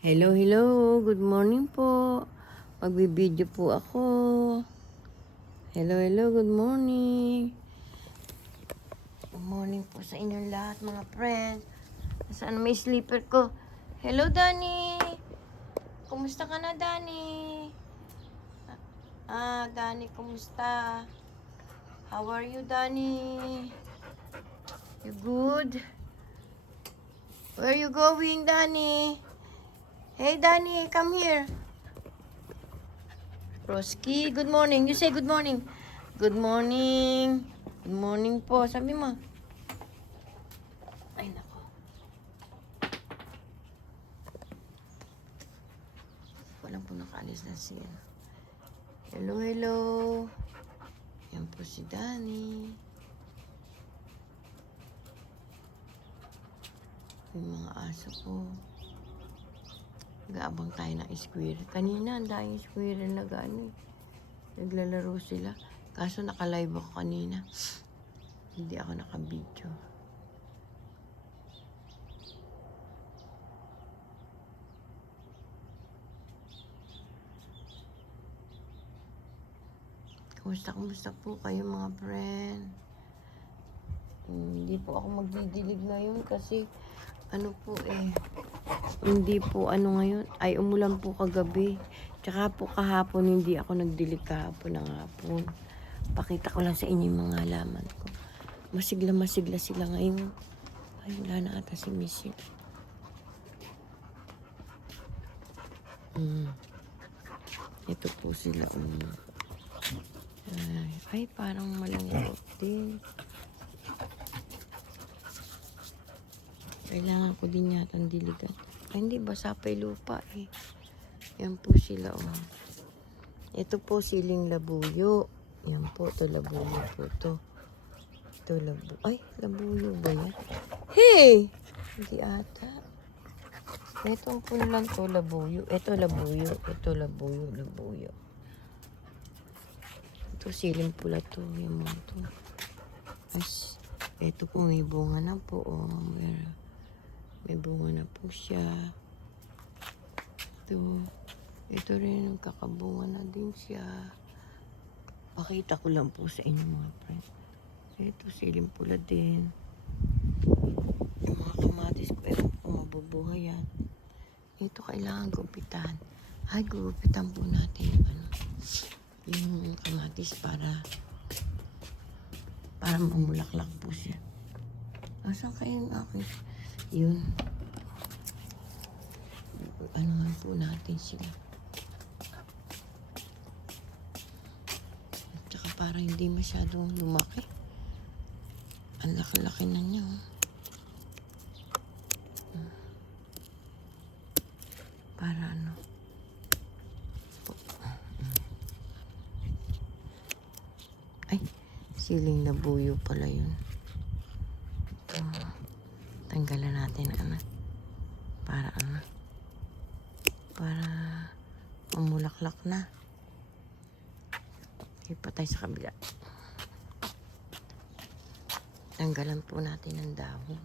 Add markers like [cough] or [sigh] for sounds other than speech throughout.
Hello, hello. Good morning po. Magbibideo po ako. Hello, hello. Good morning. Good morning po sa inyong lahat, mga friends. Saan may sleeper ko? Hello, Danny. Kumusta ka na, Danny? Ah, Danny, kumusta? How are you, Danny? You good? Where you going, Danny? Hey, Danny, come here. Roski, good morning. You say good morning. Good morning. Good morning po. Sabi mo. Ay, nako. Walang po nakaalis na siya. Hello, hello. Yan po si Danny. Yung mga aso po. Nag-aabang tayo ng squirrel. Kanina, ang daming squirrel na gano'n. eh. Naglalaro sila. Kaso naka-live ako kanina. Hindi ako naka-video. Kumusta, kumusta po kayo mga friend? Hindi po ako magdidilig ngayon kasi ano po eh, hindi po ano ngayon, ay umulan po kagabi. Tsaka po kahapon, hindi ako nagdilig kahapon ng hapon. Pakita ko lang sa inyo yung mga halaman ko. Masigla-masigla sila ngayon. Ay, wala na ata si Missy. Mm. Ito po sila. Um. Ay, ay, parang malangkot din. Kailangan ko din yata ang diligan. Ay, hindi, basa pa lupa eh. Yan po sila, oh. Ito po siling labuyo. Yan po, ito labuyo po to. Ito labu... Ay, labuyo ba yan? Hey! Hindi ata. Ito po lang to, labuyo. Ito labuyo. Ito labuyo, labuyo. Ito siling pula to. Yan mo to. Ay, ito po may bunga na po. Oh. Meron. May na po siya. Ito. Ito rin, kakabunga na din siya. Pakita ko lang po sa inyo mga friend. Ito, siling pula din. Yung mga kamatis ko, ewan ko mabubuhay yan. Ito kailangan gupitan. Ay, gupitan po natin yung ano, yung kamatis para para mamulaklak po siya. Asan kayo yung akin? Yun. Ano nga po natin sila. At saka para hindi masyadong lumaki. Ang laki-laki na niya. oh. Para ano. Ay, siling na buyo pala yun. Tanggalan natin ano. Para ano. Para mamulaklak na. Ipatay sa kabila. Tanggalan po natin ang dahon.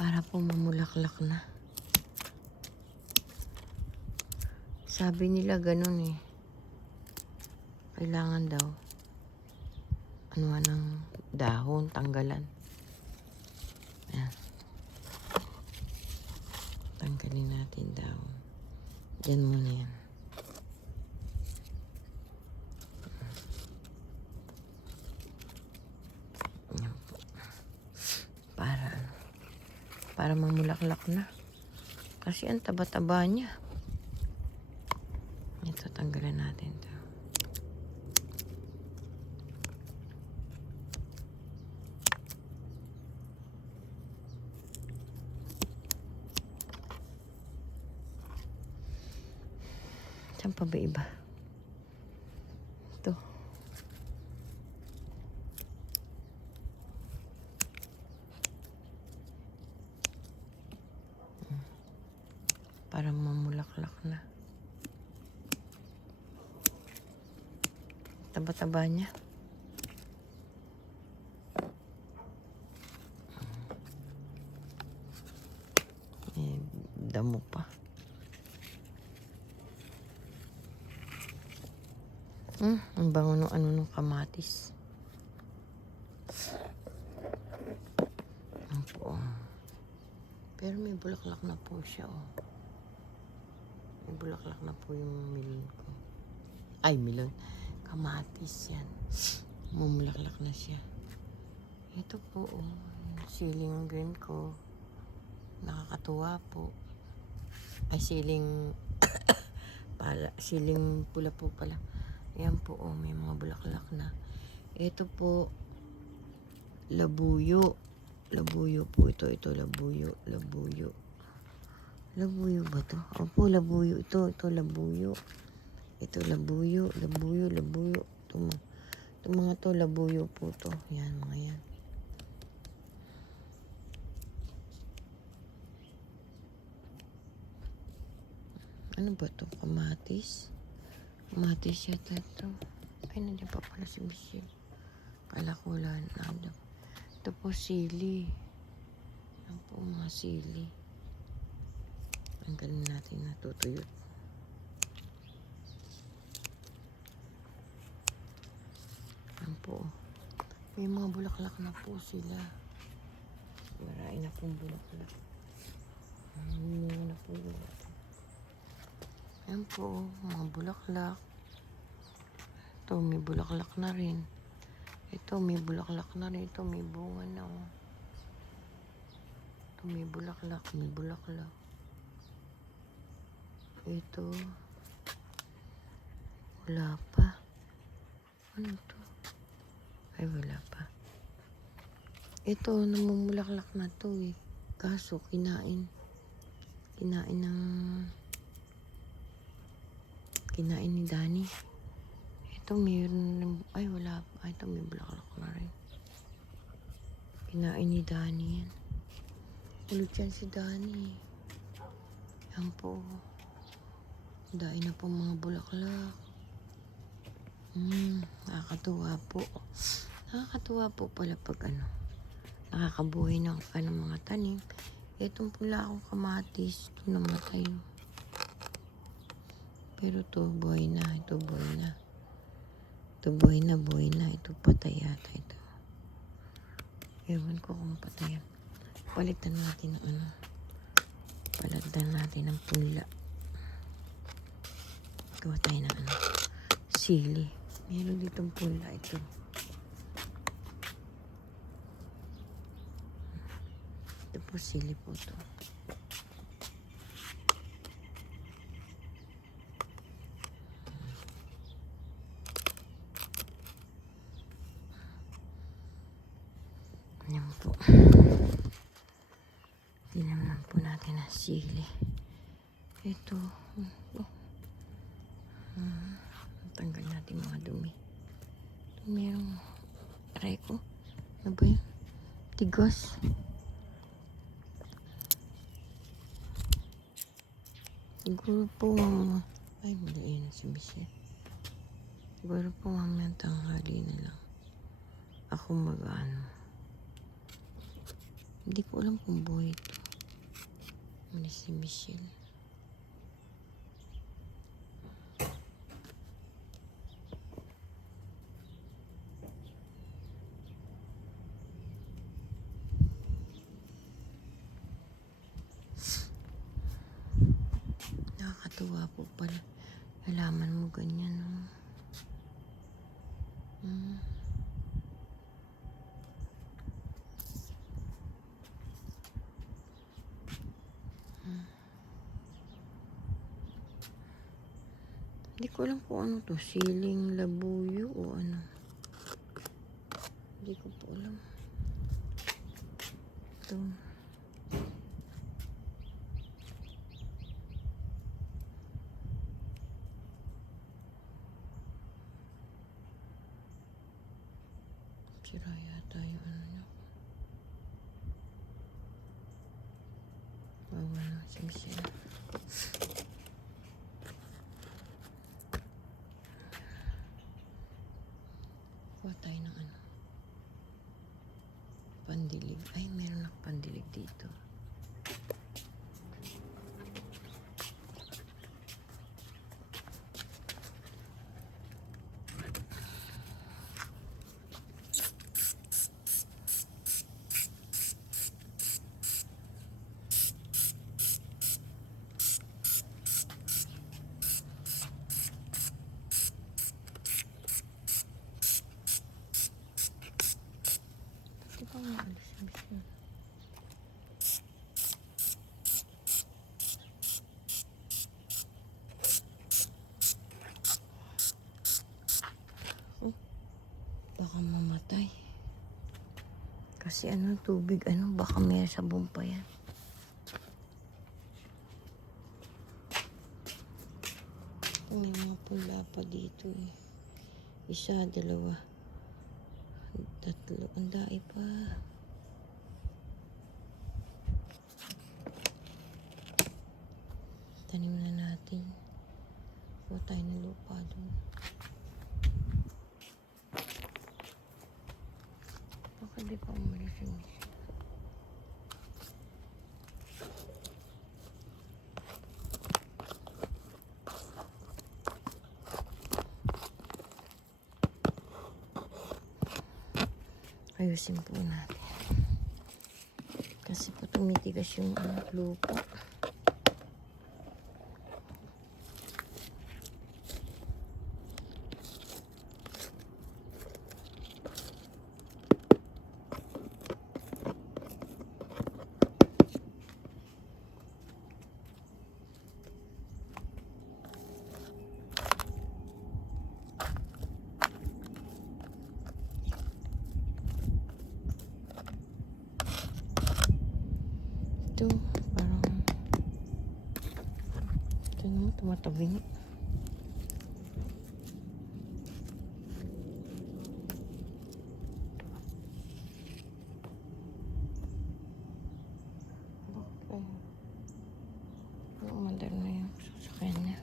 Para po mamulaklak na. Sabi nila ganun eh. Kailangan daw. Nga ng dahon, tanggalan. Ayan. Tanggalin natin dahon. Diyan muna yan. Ayan po. Para ano, para mamulaklak na. Kasi ang taba-taba niya. Ito, tanggalan natin to. Saan pa ba iba? Ito. Para mamulaklak na. Taba-taba niya. damo pa. Hmm, ang bango nung ano nung kamatis. Po. Pero may bulaklak na po siya, oh. May bulaklak na po yung milon ko. Ay, milon. Kamatis yan. Mumulaklak na siya. Ito po, oh. Siling green ko. Nakakatuwa po. Ay, siling... [coughs] pala, siling pula po pala. Ayan po, oh, may mga bulaklak na. Ito po, labuyo. Labuyo po ito. Ito, labuyo. Labuyo. Labuyo ba to? Opo, labuyo. Ito, ito, labuyo. Ito, labuyo. Labuyo, labuyo. Ito, ito mga to, labuyo po to. Yan, mga yan. Ano ba to? Kamatis? Kamatis yata ito. Ay, nandiyan pa pala si Michelle. Kala ko wala na. Ito po sili. Yan po mga sili. Tanggalin natin na tutuyot. Yan po. May mga bulaklak na po sila. Marami na pong bulaklak. May na po bulaklak. Yan po, mga bulaklak. Ito, may bulaklak na rin. Ito, may bulaklak na rin. Ito, may bunga na. Oh. Ito, may bulaklak. May bulaklak. Ito. Wala pa. Ano to? Ay, wala pa. Ito, namumulaklak na to eh. Kaso, kinain. Kinain ng... Kinain ni Danny. Ito, mayroon ng... Ay, wala. Ay, ito, may bulaklak na rin. Kinain ni Danny yan. Ulit yan si Danny. Yan po. Dahil na po mga bulaklak. Hmm, nakakatuwa po. Nakakatuwa po pala pag ano, nakakabuhay na ka ng mga tanim. Itong pula akong kamatis, ito namatay. Pero to buhay na, ito buhay na. Ito buhay na, buhay na. Ito patay yata ito. Ewan ko kung patay. Palitan natin ng ano. Palitan natin ng pula. Gawa tayo ng ano. Sili. Meron ditong pula ito. Ito po sili po to. Yan po. Tinamnan po sili. Ito. Oh. Hmm. Tanggal natin mga dumi. Ito merong aray ko. Ano ba yun? Tigos. Siguro po mga... Ay, mali yun si Michelle. Siguro po mamayang tanghali na lang. Ako mag-ano. Hindi ko alam kung buhay ito. Mali si Michelle. Nakakatuwa po pala. Alaman mo ganyan, no? Hmm. Hmm. Hindi ko alam kung ano to. Siling labuyo o ano. Hindi ko po alam. Ito. Sira yata yung ano niya. Bawa na si Michelle. Kuha tayo ng ano. Pandilig. Ay, meron ako pandilig dito. pang maalis ang bisyo. Oh, baka mamatay. Kasi ano, tubig, ano, baka may sabon pa yan. May mga pula pa dito eh. Isa, dalawa, tatlo, ang dai pa. Tanim na natin. Kuha tayo ng doon. Di pa isa. Ayusin po natin. Kasi po tumitigas yung lupa. Ito, parang... Ito naman, tumatabi nga. Bakit? Yung umandar na yung sasakyan niya.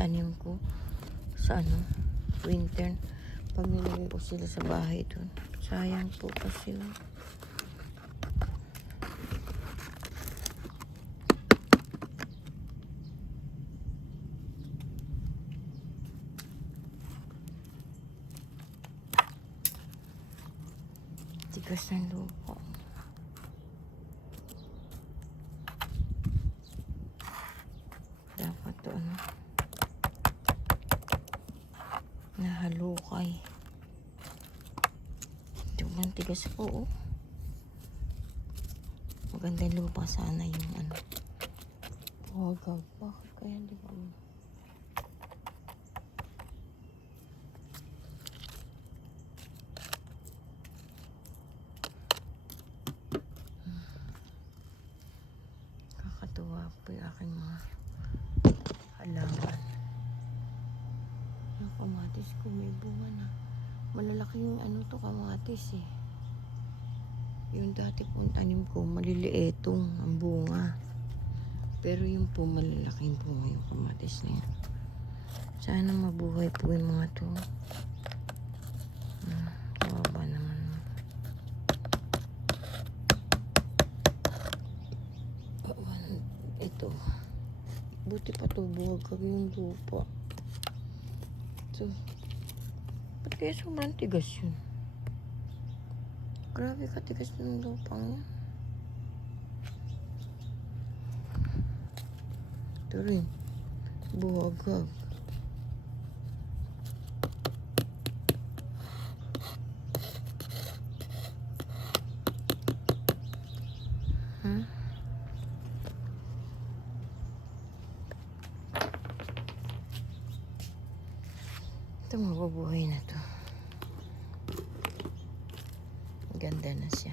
Tanim ko sa ano, winter. Pag sila sa bahay doon. Sayang po kasi. oh. Tigas ng lupa. Dapat to ano. Nahalukay. Ito tigas po oh. Magandang lupa sana yung ano. Wagag. Bakit kaya di ba? Kakatuwa po yung aking mga halaman. Yung kamatis ko may bunga na. Malalaki yung ano to kamatis eh. Yung dati pong tanim ko, maliliitong ang bunga. Pero yung po malalaking bunga yung kamatis na yan. Sana mabuhay po yung mga to. Hmm, kawawa naman. Ito. Buti pa to buwag kag yung lupa. Ito. Ba't kaya sobrang tigas yun? Grabe katigas ng lupa niya. Ito rin. Buwagag. Hmm? Ito mabubuhay na to. Ganda na siya.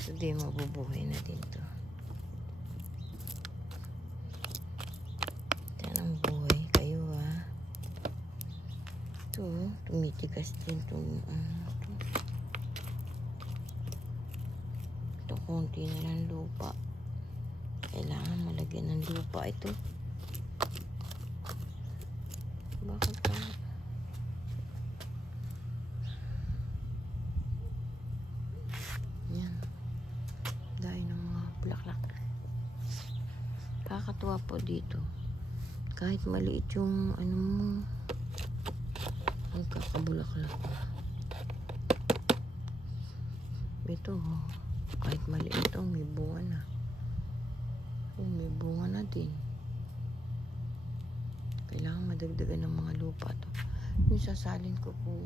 So, mabubuhay na din to. Yan ang buhay kayo ha. Ito, tumitigas din itong ano to. Ito, konti na lang lupa. Kailangan malagyan ng lupa ito. Dito. Kahit maliit yung ano mo, magkakabulaklak na. Ito, oh, kahit maliit to, may bunga na. Oh, may bunga na din. Kailangan madagdagan ng mga lupa to. Yung sasalin ko po.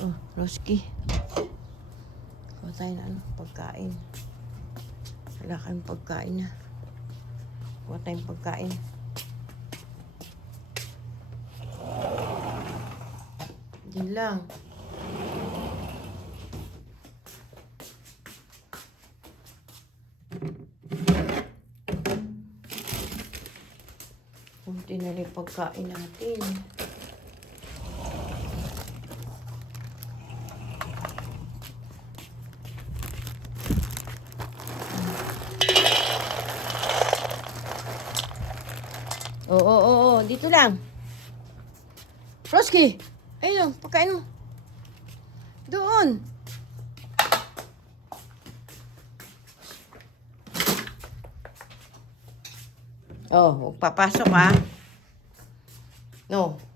Oh, Roski. Kuha tayo na ano, pagkain. Wala kayong pagkain na. Kuha tayong pagkain. Diyan lang. Kunti na rin pagkain natin. Oo, oo, oo. Dito lang. Roski! Ayun, pagkain mo. Doon. Oh, papasok ah. No.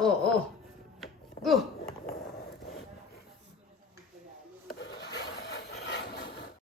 Go.